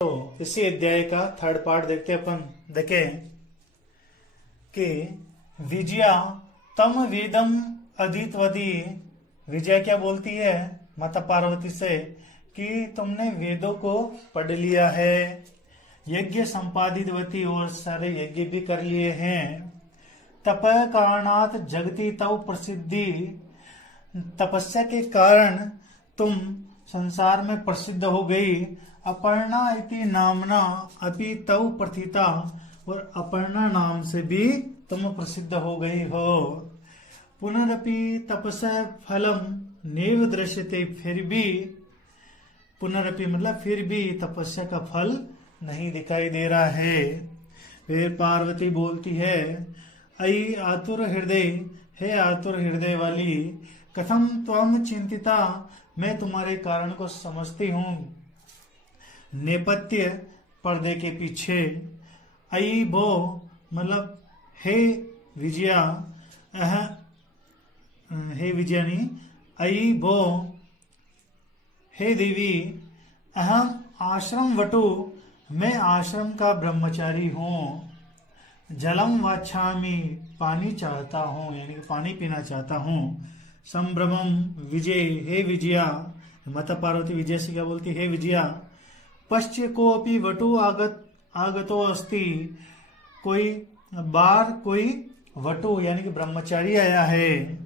तो इसी अध्याय का थर्ड पार्ट देखते अपन देखें कि विजया तम वेदम अधीतवती। विजया क्या बोलती है माता पार्वती से कि तुमने वेदों को पढ़ लिया है, यज्ञ संपादितवती और सारे यज्ञ भी कर लिए हैं। तप कारणात जगती तव प्रसिद्धि, तपस्या के कारण तुम संसार में प्रसिद्ध हो गई। अपर्णा इति नामना अपि तव प्रथिता, और अपर्णा नाम से भी तुम प्रसिद्ध हो गई हो। पुनरपि तपस फलम नेव दृश्यते, फिर भी, पुनरपि मतलब फिर भी तपस्या का फल नहीं दिखाई दे रहा है। फिर पार्वती बोलती है, अई आतुर हृदय, हे आतुर हृदय वाली, कथम त्वम चिंतिता, मैं तुम्हारे कारण को समझती हूँ। नेपथ्य पर्दे के पीछे। अई भो मतलब हे विजया, हे विजयानी, अई भो हे देवी, अहम आश्रम वटु, मैं आश्रम का ब्रह्मचारी हूँ। जलम वाछामी, पानी चाहता हूँ यानी कि पानी पीना चाहता हूँ। संभ्रमम विजय, हे विजया, माता पार्वती विजय से क्या बोलती, हे विजया, पश्च को अपनी वटु आगतो अस्ति, कोई बार कोई वटु यानी कि ब्रह्मचारी आया है।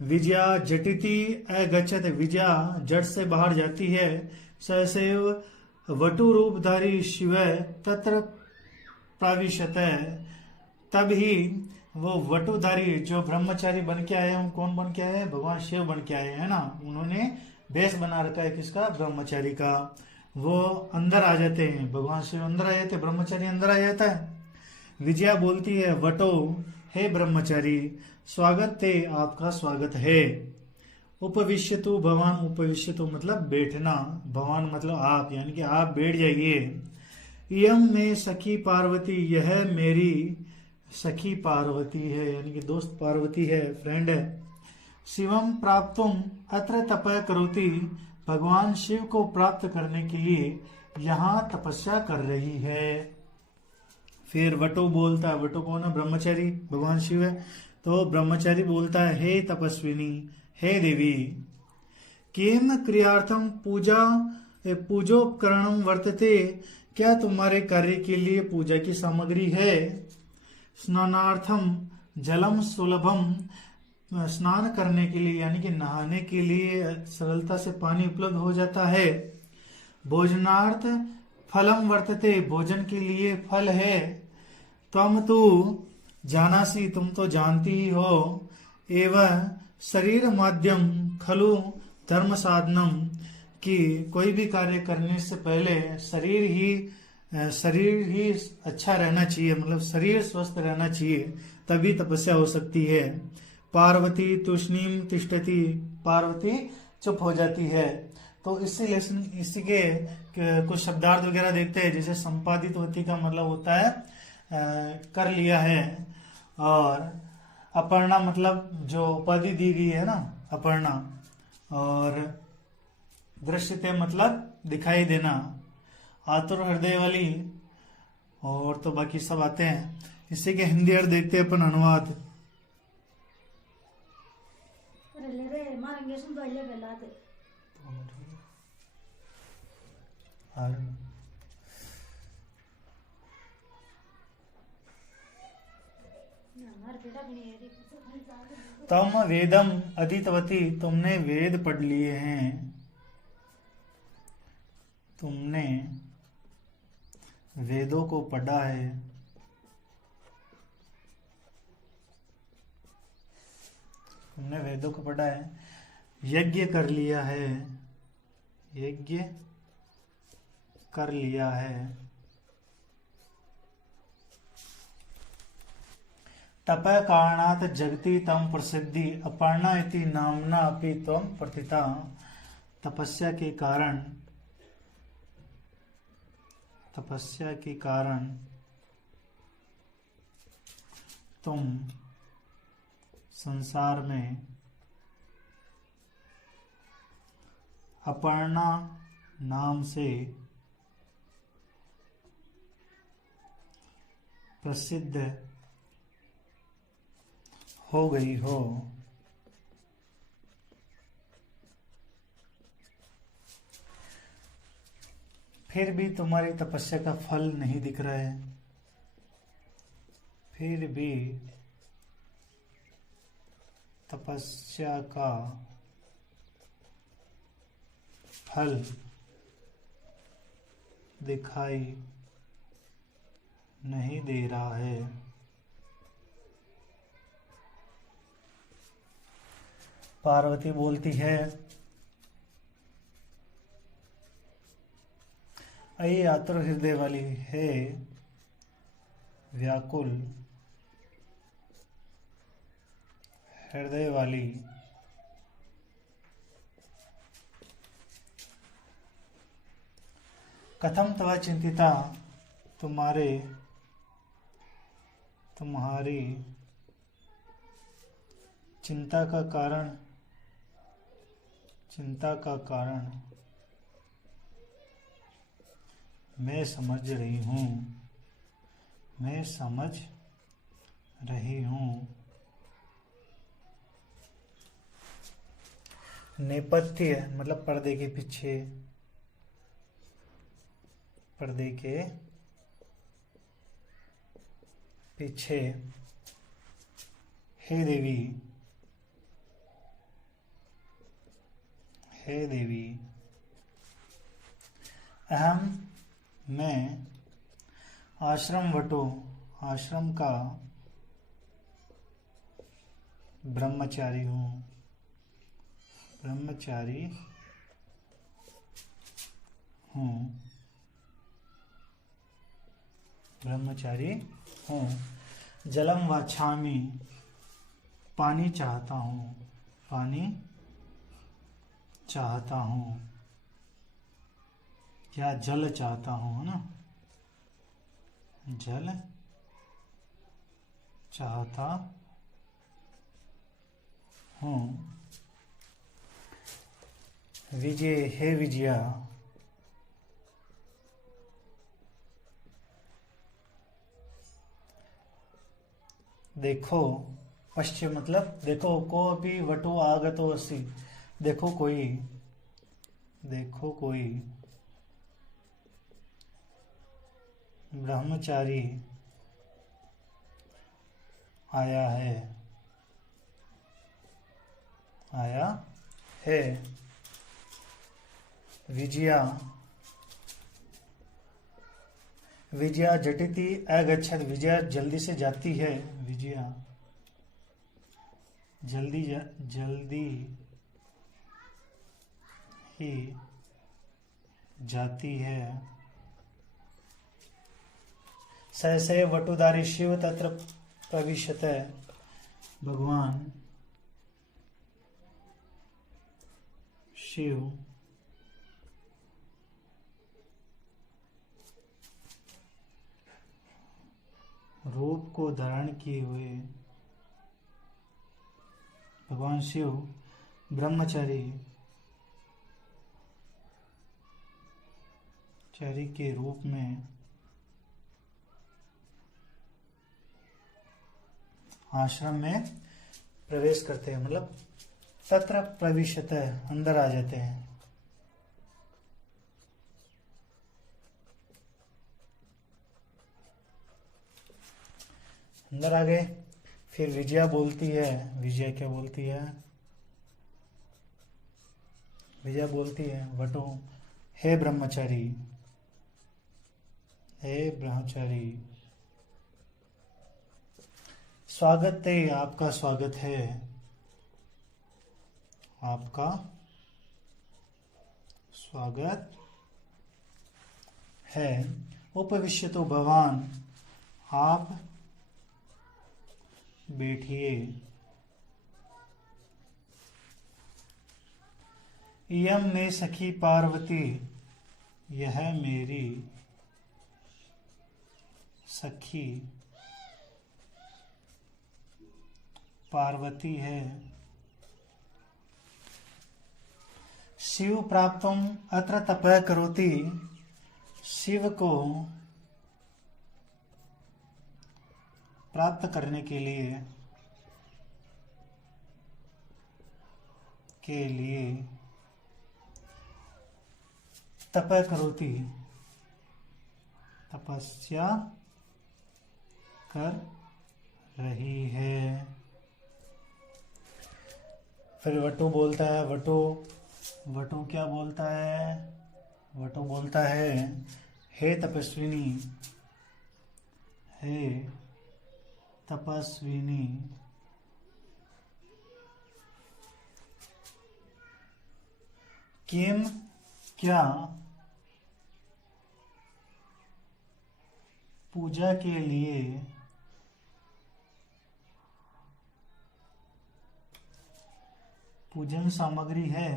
विजया जटिति अगच्छत, विजया जट से बाहर जाती है। ससैव वटु रूपधारी शिव तत्र प्राविशत, तब ही वो वटुधारी जो ब्रह्मचारी बन के आए हैं, कौन बन के आए हैं, भगवान शिव बन के आए हैं ना, उन्होंने वेश बना रखा है किसका, ब्रह्मचारी का। वो अंदर आ जाते हैं, भगवान शिव अंदर आ जाते हैं, ब्रह्मचारी अंदर आ जाता है। विजया बोलती है, वटो हे ब्रह्मचारी, स्वागत ते, आपका स्वागत है। उपविश्यतु भगवान, उपविश्यतु मतलब बैठना, भगवान मतलब आप, यानी कि आप बैठ जाइए। यम में सखी पार्वती, यह मेरी सखी पार्वती है यानी कि दोस्त पार्वती है, फ्रेंड है। शिवम प्राप्तुम अत्र तप करोति, भगवान शिव को प्राप्त करने के लिए यहाँ तपस्या कर रही है। फिर वटो बोलता है, वटो कौन है, ब्रह्मचारी, भगवान शिव है। तो ब्रह्मचारी बोलता है, हे तपस्विनी, हे देवी, केन क्रियार्थम पूजोपकरणम वर्तते, क्या तुम्हारे कार्य के लिए पूजा की सामग्री है। स्नानार्थम जलम सुलभम, स्नान करने के लिए यानी कि नहाने के लिए सरलता से पानी उपलब्ध हो जाता है। भोजनार्थ फलम वर्तते, भोजन के लिए फल है। त्वम तु जानासी, तुम तो जानती ही हो। एवं शरीर माध्यम खलु धर्म साधनम, कि कोई भी कार्य करने से पहले शरीर ही अच्छा रहना चाहिए, मतलब शरीर स्वस्थ रहना चाहिए, तभी तपस्या हो सकती है। पार्वती तुष्णीम तिष्ठति, पार्वती चुप हो जाती है। तो इसी के कुछ शब्दार्थ वगैरह देखते हैं। जैसे संपादितवती का मतलब होता है कर लिया है, और अपर्णा मतलब जो उपाधि दी गई है ना, अपर्णा, और दृश्यते मतलब दिखाई देना, आतुर हृदय वाली, और तो बाकी सब आते हैं। इसी के हिंदी अर्थ देखते हैं अपन, अनुवाद। तम वेदम अधीतवती, तुमने वेद पढ़ लिए हैं, तुमने वेदों को पढ़ा है। तुमने वेदों को पढ़ा है, यज्ञ कर लिया है, यज्ञ कर लिया है। तप कारणात जगति तम प्रसिद्धि, अपर्णा इति नामना अपि त्वम प्रथिता, तपस्या के कारण, तपस्या के कारण तुम संसार में अपर्णा नाम से प्रसिद्ध हो गई हो, फिर भी तुम्हारी तपस्या का फल नहीं दिख रहा है, फिर भी तपस्या का फल दिखाई नहीं दे रहा है। पार्वती बोलती है, अये आतुर हृदय वाली, है व्याकुल हृदय वाली, कथम तव चिंतिता, तुम्हारी चिंता का कारण मैं समझ रही हूँ। नेपथ्य मतलब पर्दे के पीछे, पर्दे के पीछे, हे देवी, मैं आश्रम का ब्रह्मचारी हूँ, जलम वाछामि, पानी चाहता हूँ, क्या जल चाहता हूँ, है ना, जल चाहता हूँ। हे विजया, देखो, पश्चिम मतलब देखो, को अपि वटो आगतो अस्ति, देखो कोई ब्रह्मचारी आया है। विजया झटिति अगच्छत्, विजया जल्दी से जाती है, विजया जल्दी ही जाती है। सहसे वटुधारी शिव तत्र प्रविशते, भगवान शिव रूप को धारण किए हुए, भगवान शिव ब्रह्मचारी के रूप में आश्रम में प्रवेश करते हैं, मतलब तत्र प्रविशते, अंदर आ जाते हैं। अंदर आ गए। फिर विजया बोलती है, विजया क्या बोलती है? विजया बोलती है, वटो, हे ब्रह्मचारी, स्वागत है, आपका स्वागत है, आपका स्वागत है। उपविश्यतो भवान, आप बैठिए। इयं मे सखी पार्वती, यह मेरी सखी पार्वती है। शिव प्राप्तुम अत्र तपः करोति, शिव को प्राप्त करने के लिए तप करोति, तपस्या कर रही है। फिर वटु बोलता है, वटु क्या बोलता है? वटु बोलता है, हे तपस्विनी, हे तपस्विनी, किम क्या पूजा के लिए पूजन सामग्री है?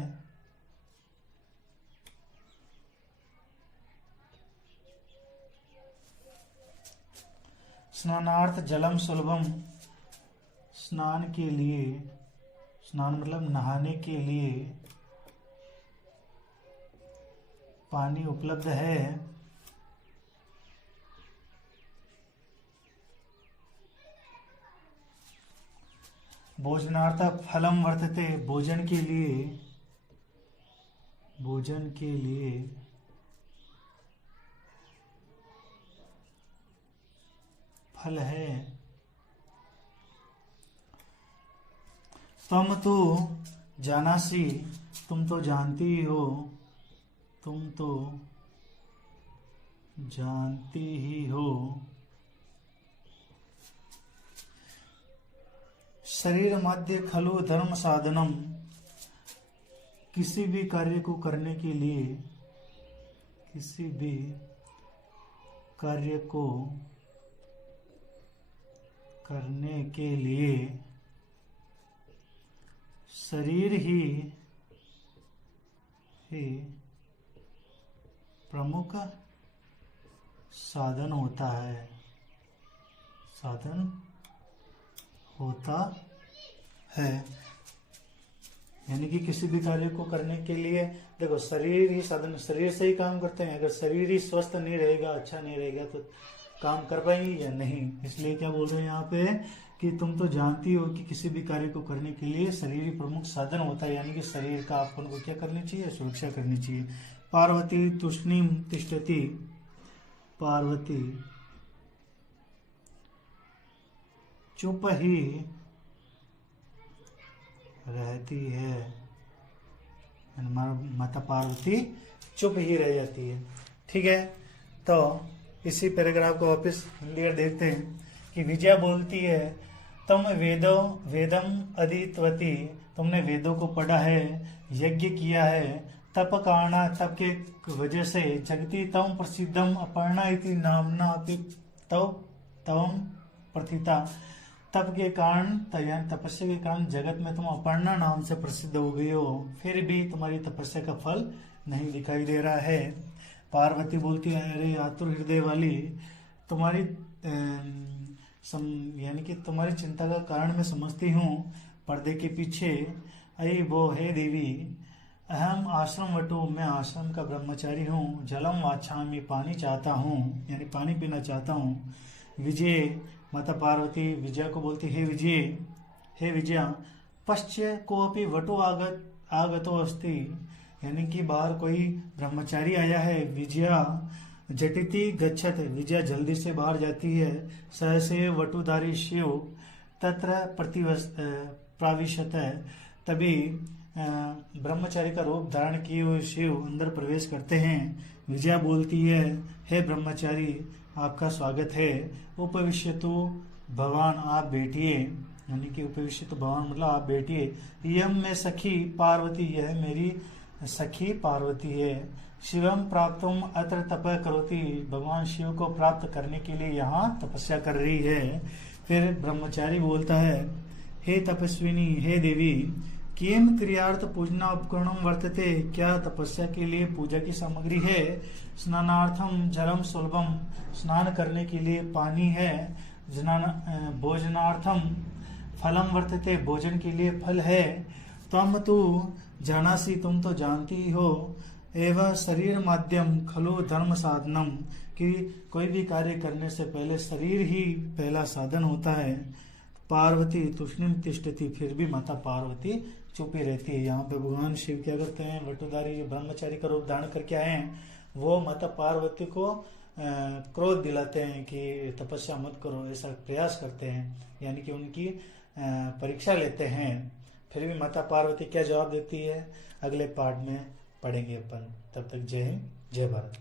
स्नानार्थ जलम सुलभम, स्नान के लिए, स्नान मतलब नहाने के लिए पानी उपलब्ध है। भोजनार्थ फलम वर्तते, भोजन के लिए फल है। तम तो जानासी, तुम तो जानती हो, तुम तो जानती ही हो, शरीर मध्य खलु धर्म साधनम, किसी भी कार्य को करने के लिए, किसी भी कार्य को करने के लिए शरीर ही प्रमुख साधन होता है, साधन होता है। यानी कि किसी भी कार्य को करने के लिए देखो शरीर ही साधन, शरीर से ही काम करते हैं। अगर शरीर ही स्वस्थ नहीं रहेगा, अच्छा नहीं रहेगा तो काम कर पाएंगे या नहीं। इसलिए क्या बोल रहे हैं यहाँ पे कि तुम तो जानती हो कि किसी भी कार्य को करने के लिए शरीर ही प्रमुख साधन होता है। यानी कि शरीर का अपन को क्या करनी चाहिए? सुरक्षा करनी चाहिए। पार्वती तुष्णीम तिष्ठति, पार्वती चुप ही रहती है। माता पार्वती चुप ही रह जाती है। ठीक है, तो इसी पैराग्राफ को वापस हिंदी देखते हैं कि विजया बोलती है, तुम वेदम अधीतवती, तुमने वेदों को पढ़ा है, यज्ञ किया है, तप कारणा, तप के वजह से, जगति तम प्रसिद्धम अपर्णा इति नामना अपि तम प्रथिता, तप के कारण, तपस्या के कारण जगत में तुम अपर्णा नाम से प्रसिद्ध हो गई हो, फिर भी तुम्हारी तपस्या का फल नहीं दिखाई दे रहा है। पार्वती बोलती है, अरे आतुर हृदय वाली, तुम्हारी यानी कि तुम्हारी चिंता का कारण मैं समझती हूँ। पर्दे के पीछे, अयि वो हे देवी, अहम आश्रम वटु, मैं आश्रम का ब्रह्मचारी हूँ। जलम वाछामि, पानी चाहता हूँ, यानी पानी पीना चाहता हूँ। विजय, माता पार्वती विजया को बोलती, हे विजया, पश्च्य को अपि वटु आगतो अस्ति, यानी कि बाहर कोई ब्रह्मचारी आया है। विजया झटिति गच्छत, विजया जल्दी से बाहर जाती है। सहसे वटुधारी शिव तत्र प्राविशत, तभी ब्रह्मचारी का रूप धारण किए हुए शिव अंदर प्रवेश करते हैं। विजया बोलती है, हे ब्रह्मचारी, आपका स्वागत है। उपविश्यतु भगवान, आप बैठिए, यानी कि उपविश्यतु भगवान मतलब आप बैठिए। यम में सखी पार्वती, यह मेरी सखी पार्वती है। शिवम प्राप्तुम अत्र तप करोति, भगवान शिव को प्राप्त करने के लिए यहाँ तपस्या कर रही है। फिर ब्रह्मचारी बोलता है, हे तपस्विनी, हे देवी, किम क्रियार्थ पूजना उपकरणम वर्तते, क्या तपस्या के लिए पूजा की सामग्री है? स्नानार्थम जलम सुलभम, स्नान करने के लिए पानी है। भोजनार्थम फलम वर्तते, भोजन के लिए फल है। तम तू जानासी, तुम तो जानती हो। एवं शरीर माध्यम खलु धर्म साधनम, कि कोई भी कार्य करने से पहले शरीर ही पहला साधन होता है। पार्वती तूष्णिम तिष्ठति, फिर भी माता पार्वती चुपी रहती है। यहाँ पे भगवान शिव क्या करते हैं, वटुधारी जो ब्रह्मचारी का रूप धारण करके आए हैं, वो माता पार्वती को क्रोध दिलाते हैं कि तपस्या मत करो, ऐसा प्रयास करते हैं, यानी कि उनकी परीक्षा लेते हैं। फिर भी माता पार्वती क्या जवाब देती है, अगले पार्ट में पढ़ेंगे अपन। तब तक जय हिंद, जय भारत।